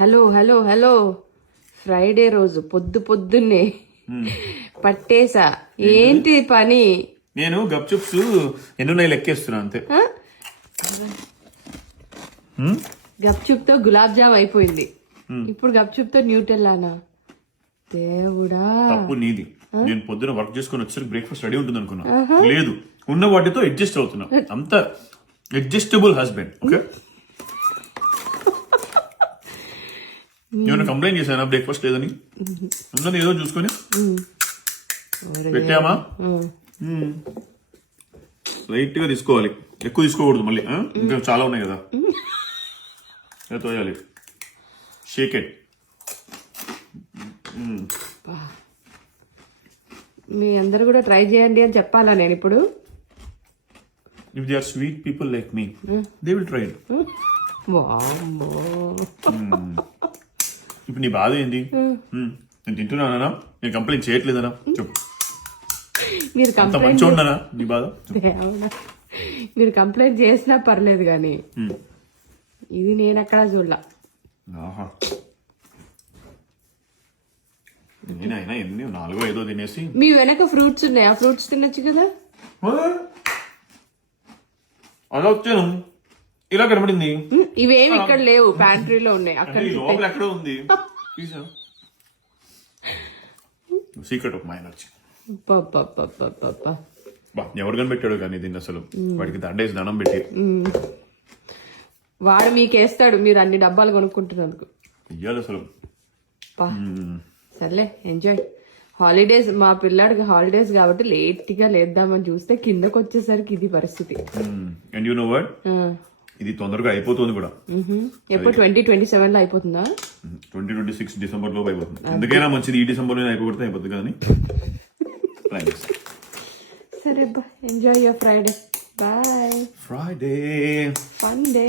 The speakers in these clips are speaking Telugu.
Hello hello hello. ఫ్రైడే రోజు పొద్దు పొద్దున్నే. పట్టేసా. ఏంటి పని? నేను గప్చుప్స్ ఎన్నున్నాయి లెక్కేస్తున్నా అంతే? గప్చుప్తో గులాబ్ జామ్ అయిపోయింది. ఇప్పుడు గప్చుప్తో న్యూటెల్లానా? దేవుడా. తప్పు నీది. నేను పొద్దున వర్క్ చేసుకొని వచ్చేసరికి బ్రేక్ఫాస్ట్ రెడీ ఉంటుంది అనుకున్నా. లేదు. ఉన్న వాటితో అడ్జస్ట్ అవుతున్నా. అంత అడ్జస్టబుల్ హస్బెండ్ ఓకే? ఏమైనా కంప్లైంట్ చేశానా బ్రేక్ఫాస్ట్ లేదని? ఉన్నది ఏదో చూసుకొని? పెట్టామా? లైట్గా తీసుకోవాలి. ఎక్కువ తీసుకోకూడదు మళ్ళీ? ఇంకా చాలా ఉన్నాయి కదా. తోయాలి. షేక్ ఇట్ మీ అందరు కూడా ట్రై చేయండి అని చెప్పాలా నేను ఇప్పుడు? If they are sweet people like me they will try it వామ్మో. ఇప్పుడు నీ బాధ ఏంటి? మ్మ్. నేను తింటున్నానా నేను. కంప్లైంట్ చేయట్లేదనా చెప్పు. మీరు అంత కంప్లైంట్ ఉన్నానా నీ బాధ. మీరు కంప్లైంట్ చేసినా పర్లేదు కానీ. ఇది నేను ఎక్కడా చూడలా. నేనైనా ఎన్ని నాలుగో ఐదో తినేసి మీ వెనక ఫ్రూట్స్ ఉన్నాయి. ఆ ఫ్రూట్స్ తినొచ్చు కదా? అలా వచ్చాను. ఇలా కనబడింది. ఇవేమి ఇక్కడ లేవు ప్యాంట్రీలో ఉన్నాయి. అక్కడ ఉంది. తీసా సీక్రెట్ ఆఫ్ మైండ్ వచ్చి. పప్పపప్పపప్ప. బా ఎవరు కనిపెట్టాడు కానీ దీన్ని అసలు వాడికి దండేసి దండం పెట్టి. వాడు మీకేస్తాడు మీరు అన్ని డబ్బాలు కొనుక్కుంటున్నందుకు. ఇయ్యాలి అసలు. సర్లే ఎంజాయ్ హాలిడేస్ మా పిల్లాడికి హాలిడేస్ కాబట్టి లేట్గా లేద్దామని చూస్తే కిందకు వచ్చేసరికి ఇది పరిస్థితి. అండ్ యూ నో వర్డ్ ఆ, ఇది తొందరగా అయిపోతుంది కూడా. ఎప్పుడు ట్వంటీ ట్వంటీ సెవెన్లో అయిపోతుందా? ట్వంటీ ట్వంటీ సిక్స్ డిసెంబర్ లోపు అయిపోతుంది ఎందుకైనా మంచిది ఈ డిసెంబర్లో అయిపోతే అయిపోతుంది కానీ సరే బా enjoy your Friday bye Friday fun day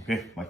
okay bye